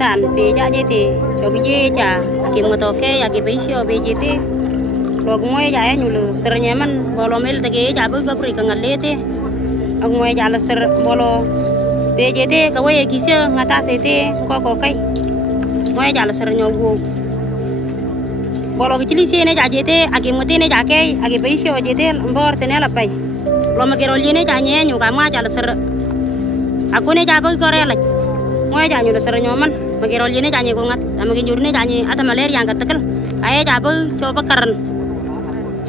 tan pe ja jete cho ge ja akim ngoto ke agi peisio be jete log moy ja nyulu sernya man bolo mel tege ja bu gabri kangalete ang moy ja la ser bolo be jete ka waye gisio ngata sete ko kai moy ja la ser nyogu bolo gili sene ja jete agi motene ja ke agi peisio jete mbor tenela pai lo magero line ja nye nyu ka ma ja la ser aku ne ja bu gorela moy ja nyu la ser nyoman magero line ja nye ko ngat amagi nyurne ja nye ata malaria yang katekel ay ja bu coba karan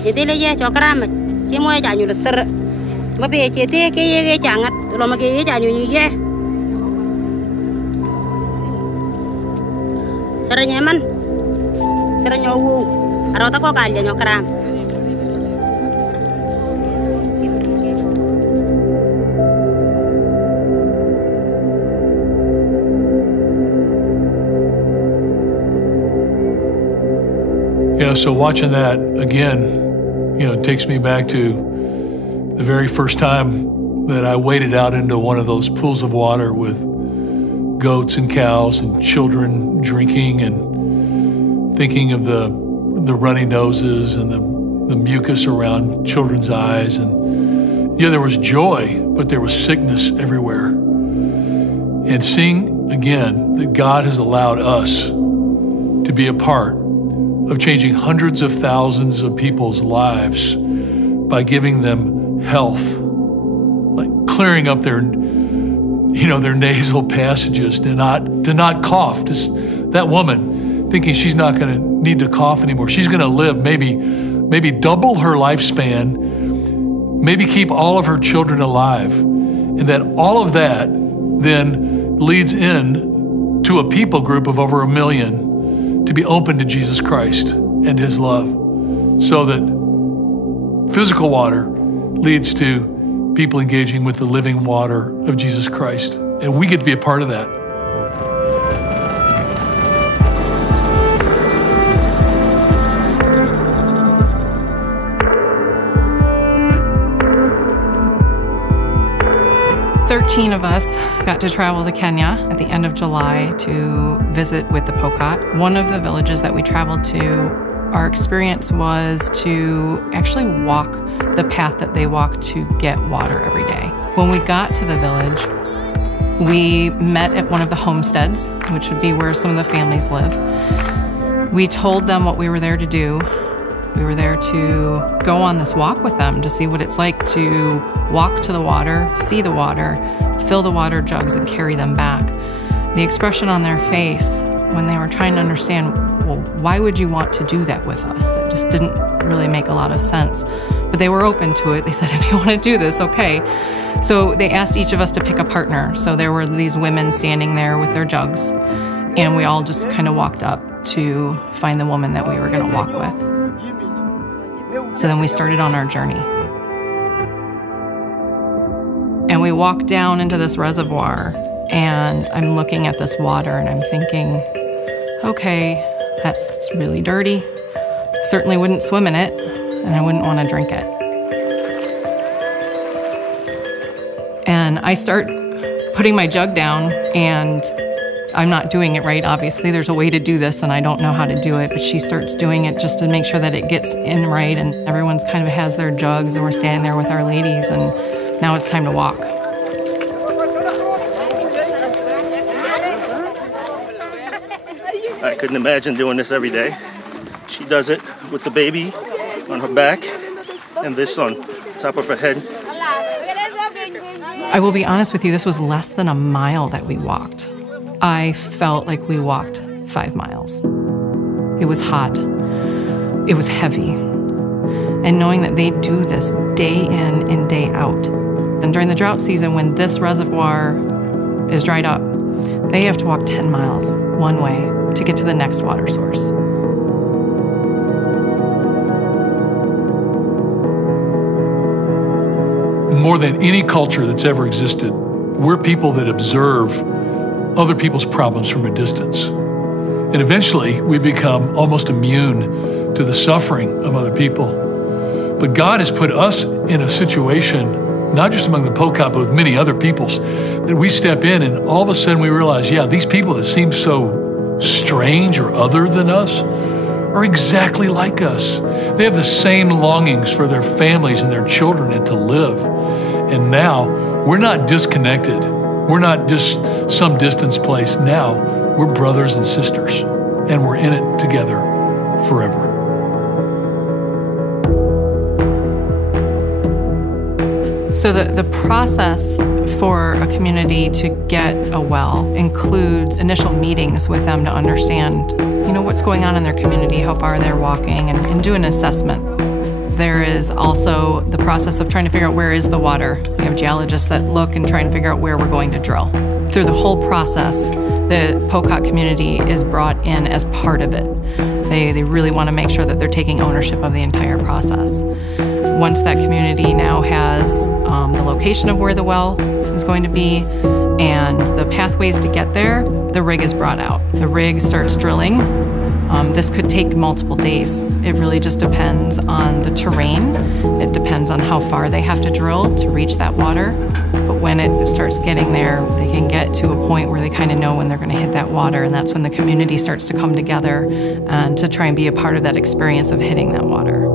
jete le ye chokram che moy ja nyu la ser ma be jete ke ye ja ngat lo magi ja nyu ye ser nyaman ser nyowu arota ko ka le nyokram. Yeah, so watching that again, it takes me back to the very first time that I waded out into one of those pools of water with goats and cows and children drinking, and thinking of the runny noses and the mucus around children's eyes. And there was joy, but there was sickness everywhere. And seeing again that God has allowed us to be a part of changing hundreds of thousands of people's lives by giving them health, like clearing up their nasal passages to not cough. Just that woman thinking she's not going to need to cough anymore. She's going to live maybe double her lifespan, maybe keep all of her children alive, and that all of that then leads in to a people group of over 1 million to be open to Jesus Christ and His love, so that physical water leads to people engaging with the living water of Jesus Christ. And we get to be a part of that. Thirteen of us got to travel to Kenya at the end of July to visit with the Pokot. One of the villages that we traveled to, our experience was to actually walk the path that they walk to get water every day. When we got to the village, we met at one of the homesteads, which would be where some of the families live. We told them what we were there to do. We were there to go on this walk with them to see what it's like to walk to the water, see the water, fill the water jugs and carry them back. The expression on their face when they were trying to understand, well, why would you want to do that with us? That just didn't really make a lot of sense. But they were open to it. They said, if you want to do this, okay. So they asked each of us to pick a partner. So there were these women standing there with their jugs, and we all just kind of walked up to find the woman that we were going to walk with. So then we started on our journey. And we walked down into this reservoir, and I'm looking at this water and I'm thinking, okay, that's really dirty. Certainly wouldn't swim in it, and I wouldn't want to drink it. And I start putting my jug down, and I'm not doing it right, obviously. There's a way to do this, and I don't know how to do it, but she starts doing it just to make sure that it gets in right, and everyone's kind of has their jugs, and we're standing there with our ladies, and now it's time to walk. I couldn't imagine doing this every day. She does it with the baby on her back and this on top of her head. I will be honest with you, this was less than a mile that we walked. I felt like we walked 5 miles. It was hot. It was heavy. And knowing that they do this day in and day out. And during the drought season, when this reservoir is dried up, they have to walk 10 miles one way to get to the next water source. More than any culture that's ever existed, we're people that observe other people's problems from a distance. And eventually, we become almost immune to the suffering of other people. But God has put us in a situation not just among the Pokot, but with many other peoples, that we step in and all of a sudden we realize, yeah, these people that seem so strange or other than us are exactly like us. They have the same longings for their families and their children and to live. And now we're not disconnected. We're not just some distance place. Now we're brothers and sisters, and we're in it together forever. So the process for a community to get a well includes initial meetings with them to understand, what's going on in their community, how far they're walking, and do an assessment. There is also the process of trying to figure out where is the water. We have geologists that look and try and figure out where we're going to drill. Through the whole process, the Pokot community is brought in as part of it. They really want to make sure that they're taking ownership of the entire process. Once that community now has the location of where the well is going to be and the pathways to get there, the rig is brought out. The rig starts drilling. This could take multiple days. It really just depends on the terrain. It depends on how far they have to drill to reach that water. But when it starts getting there, they can get to a point where they kind of know when they're going to hit that water, and that's when the community starts to come together and to try and be a part of that experience of hitting that water.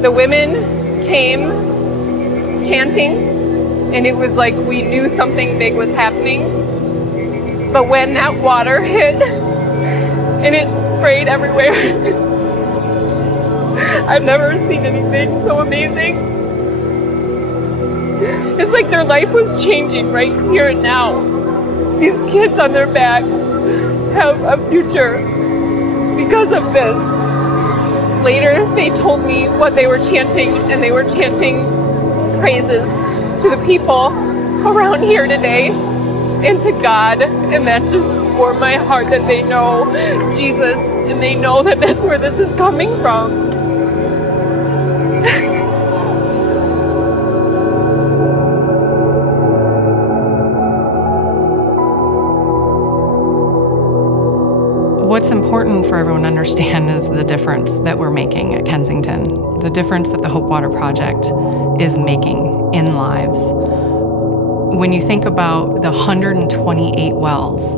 The women came chanting, and it was like we knew something big was happening. But when that water hit and it sprayed everywhere, I've never seen anything so amazing. It's like their life was changing right here and now. These kids on their backs have a future because of this. Later, they told me what they were chanting, and they were chanting praises to the people around here today and to God, and that just warmed my heart that they know Jesus, and they know that that's where this is coming from. What's important for everyone to understand is the difference that we're making at Kensington, the difference that the Hope Water Project is making in lives. When you think about the 128 wells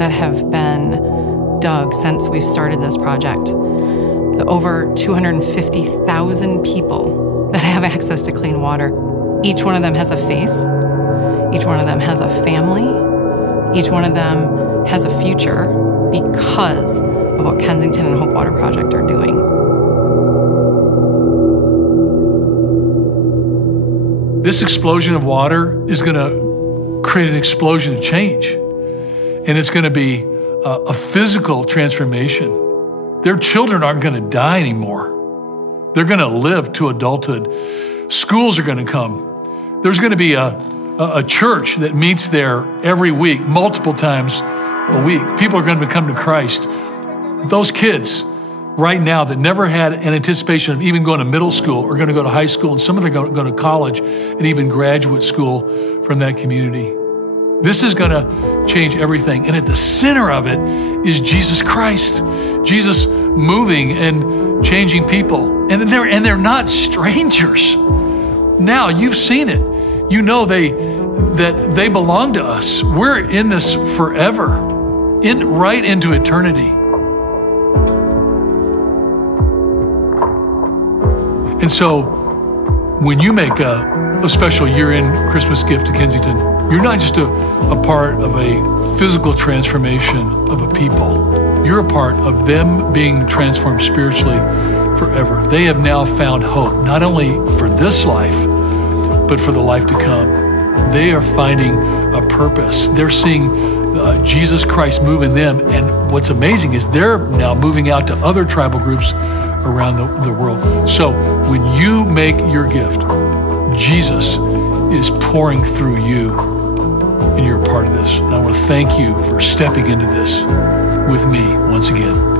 that have been dug since we've started this project, the over 250,000 people that have access to clean water, each one of them has a face, each one of them has a family, each one of them has a future, because of what Kensington and Hope Water Project are doing. This explosion of water is going to create an explosion of change. And it's going to be a physical transformation. Their children aren't going to die anymore. They're going to live to adulthood. Schools are going to come. There's going to be a church that meets there every week, multiple times a week. People are going to come to Christ. Those kids right now that never had an anticipation of even going to middle school are going to go to high school, and some of them are going to college and even graduate school from that community. This is going to change everything. And at the center of it is Jesus Christ. Jesus moving and changing people. And they're not strangers. Now you've seen it. You know that they belong to us. We're in this forever. Right into eternity. And so when you make a special year-end Christmas gift to Kensington, you're not just a part of a physical transformation of a people. You're a part of them being transformed spiritually forever. They have now found hope, not only for this life, but for the life to come. They are finding a purpose. They're seeing Jesus Christ move in them. And what's amazing is they're now moving out to other tribal groups around the world. So when you make your gift, Jesus is pouring through you, and you're a part of this. And I want to thank you for stepping into this with me once again.